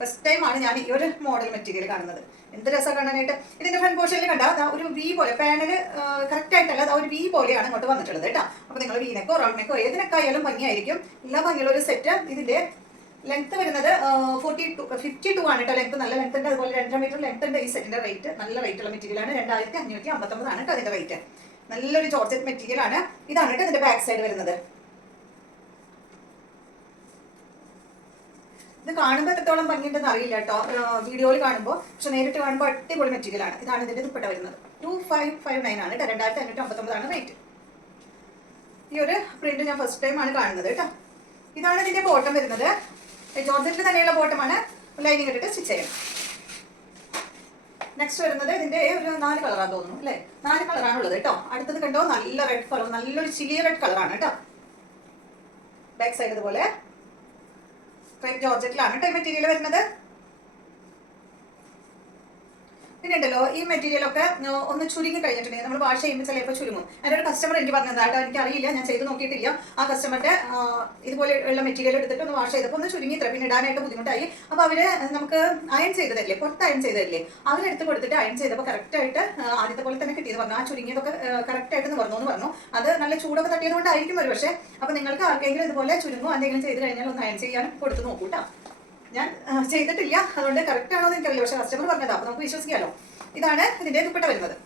First ടൈമാണ് ഞാൻ ഈ ഒരു മോഡൽ മെറ്റീരിയൽ കാണുന്നത്. എന്ത് രസം കാണാനായിട്ട്. ഇതിന്റെ ഫ്രണ്ട് പോർഷനിൽ കണ്ടാൽ ഒരു വി പോലെ പാനൽ കറക്റ്റ് ആയിട്ടല്ല, അത് ഒരു വി പോലെയാണ് ഇങ്ങോട്ട് വന്നിട്ടുള്ളത് കേട്ടോ. അപ്പോൾ നിങ്ങൾ വീനെക്കോ റൗണ്ട് നെക്കോ ഏതിനൊക്കെ ആയാലും ഭംഗിയായിരിക്കും. എല്ലാ ഭംഗിയുള്ള ഒരു സെറ്റ്. ഇതിന്റെ ലെങ്ത് വരുന്നത് 52 ആണ് കേട്ടോ. ലെങ്ത് നല്ല ലെങ്ത് ഉണ്ട്. അതുപോലെ 2.5 മീറ്റർ ലെങ്ത് ഉണ്ട്. ഈ സെറ്റിന്റെ റേറ്റ് നല്ല റേറ്റ് ഉള്ള മെറ്റീരിയൽ ആണ്. 2559 ആണ് കേട്ടോ അതിന്റെ റേറ്റ്. നല്ലൊരു ജോർജറ്റ് മെറ്റീരിയൽ ആണ്. ഇതാണ് കേട്ടോ ഇതിന്റെ ബാക്ക് സൈഡ് വരുന്നത്. ഇത് കാണുമ്പോൾ എത്രത്തോളം ഭംഗിയുണ്ടെന്ന് അറിയില്ല കേട്ടോ വീഡിയോയിൽ കാണുമ്പോൾ, പക്ഷെ നേരിട്ട് കാണുമ്പോൾ അടിപൊളി മെറ്റീരിയൽ ആണ്. ഇതാണ് ഇതിന്റെ ദുപ്പട്ട വരുന്നത്. 2559 ആണ് കേട്ടോ. 2559 ആണ് റേറ്റ്. ഈ ഒരു പ്രിന്റ് ഞാൻ ഫസ്റ്റ് ടൈം ആണ് കാണുന്നത് കേട്ടോ. ഇതാണ് ഇതിന്റെ ബോട്ടം വരുന്നത്. ജോർജറ്റിൽ തന്നെയുള്ള ബോട്ടമാണ്. ലൈനിങ് ഇട്ടിട്ട് സ്റ്റിച്ച് ചെയ്യണം. നെക്സ്റ്റ് വരുന്നത് ഇതിന്റെ ഒരു 4 കളറാന്ന് തോന്നുന്നു അല്ലേ. 4 കളറാണുള്ളത് കേട്ടോ. അടുത്തത് കണ്ടോ, നല്ല റെഡ് കളർ, നല്ലൊരു ചില്ലി റെഡ് കളറാണ് കേട്ടോ. ബാക്ക് സൈഡ് ഇതുപോലെ ക്രേപ്പ് ജോർജറ്റിലാണ് കേട്ടോ മെറ്റീരിയൽ വരുന്നത്. പിന്നെ ഉണ്ടല്ലോ ഈ മെറ്റീരിയൽ ഒക്കെ ഒന്ന് ചുരുങ്ങി കഴിഞ്ഞിട്ടുണ്ടെങ്കിൽ നമ്മൾ വാഷ് ചെയ്യുമ്പോൾ ചിലപ്പോൾ ചുരുങ്ങും. എൻ്റെ ഒരു കസ്റ്റമർ എനിക്ക് പറഞ്ഞതാട്ടോ, എനിക്ക് അറിയില്ല, ഞാൻ ചെയ്ത് നോക്കിയിട്ടില്ല. ആ കസ്റ്റമറുടെ ഇതുപോലെ ഉള്ള മെറ്റീരിയൽ എടുത്തിട്ട് ഒന്ന് വാഷ് ചെയ്തപ്പോൾ ഒന്ന് ചുരുങ്ങി പിന്നെ ഇടാനായിട്ട് ബുദ്ധിമുട്ടായി. അപ്പോൾ അവര് നമുക്ക് അയൺ ചെയ്തതല്ലേ, പുറത്ത് അയൺ ചെയ്തതല്ലേ, അവരെടുത്ത് കൊടുത്തിട്ട് അയൺ ചെയ്തപ്പോൾ കറക്റ്റായിട്ട് ആദ്യത്തെ പോലെ തന്നെ കിട്ടിയെന്ന് പറഞ്ഞു. ആ ചുരുങ്ങിയതൊക്കെ കറക്റ്റായിട്ട് എന്ന് പറഞ്ഞു. അത് നല്ല ചൂടൊക്കെ തട്ടിയത് കൊണ്ടായിരിക്കും ഒരു പക്ഷേ. അപ്പോൾ നിങ്ങൾക്ക് ആർക്കെങ്കിലും ഇതുപോലെ ചുരുങ്ങോ എന്തെങ്കിലും ചെയ്ത് കഴിഞ്ഞാൽ ഒന്ന് അയൺ ചെയ്യാൻ കൊടുത്ത് നോക്കൂട്ടോ. ഞാൻ ചെയ്തിട്ടില്ല, അതുകൊണ്ട് കറക്റ്റ് ആണോ എന്ന് എനിക്കറിയില്ല, പക്ഷേ കസ്റ്റമർ പറഞ്ഞതാ, അപ്പോൾ നമുക്ക് വിശ്വസിക്കാമല്ലോ. ഇതാണ് ഇതിന്റെ ദുപ്പട്ട വരുന്നത്.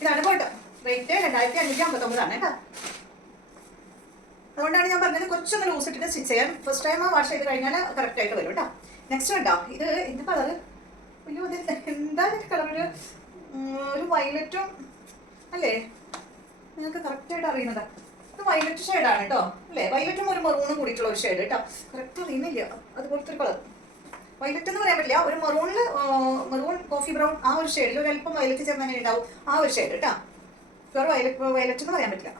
ഇതാണ് ബോട്ടം. റേറ്റ് 2559 ആണ് കേട്ടോ. അതുകൊണ്ടാണ് ഞാൻ പറഞ്ഞത് കുറച്ചൊന്ന് ലൂസ് ഇട്ടിട്ട് സ്റ്റിച്ച് ചെയ്യാൻ. ഫസ്റ്റ് ടൈം വാഷ് ചെയ്ത് കഴിഞ്ഞാൽ കറക്റ്റ് ആയിട്ട് വരും കേട്ടോ. നെക്സ്റ്റ് ഉണ്ടോ, ഇത് എന്ത് കളർ, അയ്യോ അത് എന്താ കളർ, ഒരു വയലറ്റും അല്ലേ, നിങ്ങൾക്ക് കറക്റ്റായിട്ട് അറിയുന്നതാ. വയലറ്റ് ഷെയ്ഡാണ് കേട്ടോ അല്ലേ. വയലറ്റും ഒരു മെറൂണും കൂടിയിട്ടുള്ള ഒരു ഷെയ്ഡ് കേട്ടോ. കറക്റ്റ് അറിയുന്നില്ല, അതുപോലത്തെ ഒരു കളർ. വയലറ്റ് എന്ന് പറയാൻ പറ്റില്ല, ഒരു മെറൂൺ കോഫി ബ്രൗൺ ആ ഒരു ഷെയ്ഡിൽ ഒരു അല്പം വയലറ്റ് ചേർന്ന് തന്നെ ഉണ്ടാവും ആ ഒരു ഷെയ്ഡ് കേട്ടോ. പ്യുവർ വയലറ്റ് എന്ന് പറയാൻ പറ്റില്ല.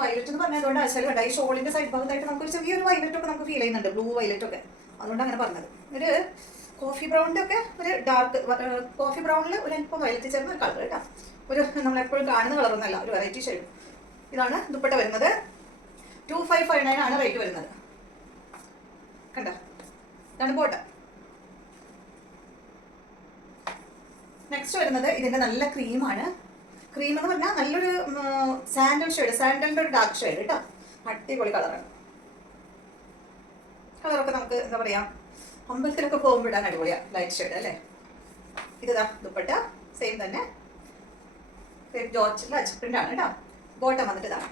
വയലറ്റ് എന്ന് പറഞ്ഞാൽ അതുകൊണ്ട് ആശാലും കണ്ട ഈ ഷോളിന്റെ സൈഡ് ഭാഗത്തായിട്ട് നമുക്കൊരു ചെറിയൊരു വയലറ്റ് ഒക്കെ നമുക്ക് ഫീൽ ചെയ്യുന്നുണ്ട്, ബ്ലൂ വയലറ്റ് ഒക്കെ. അതുകൊണ്ട് അങ്ങനെ പറഞ്ഞത്. ഒരു കോഫി ബ്രൗണിന്റെ ഒക്കെ ഒരു ഡാർക്ക് കോഫി ബ്രൗണിൽ ഒരു അല്പം വയലറ്റ് ചേർന്ന ഒരു കളർ കേട്ടോ. ഒരു നമ്മളെപ്പോഴും കാണുന്ന കളറൊന്നല്ല, ഒരു വെറൈറ്റി ഷെയ്ഡ്. ഇതാണ് ദുപ്പട്ട വരുന്നത്. 2559 ആണ് റേറ്റ് വരുന്നത്. കണ്ട, ഇതാണ് ബോട്ടം. നെക്സ്റ്റ് വരുന്നത് ഇതിന്റെ നല്ല ക്രീമാണ്. ക്രീം എന്ന് പറഞ്ഞാൽ നല്ലൊരു സാൻഡൽ ഷെയ്ഡ്, സാൻഡലിന്റെ ഒരു ഡാർക്ക് ഷെയ്ഡ് കേട്ടോ. അടിപൊളി കളറാണ്. കളറൊക്കെ നമുക്ക് എന്താ പറയാ, അമ്പലത്തിലൊക്കെ പോകുമ്പോൾ ഇടാൻ അടിപൊളിയാണ്, ലൈറ്റ് ഷെയ്ഡ് അല്ലേ. ഇതാ ദുപ്പട്ട സെയിം തന്നെ ജോർജറ്റിൽ അച്ച് പ്രിന്റ് ആണ് കേട്ടോ. ബോട്ടം വന്നിട്ട് ഇതാണ്.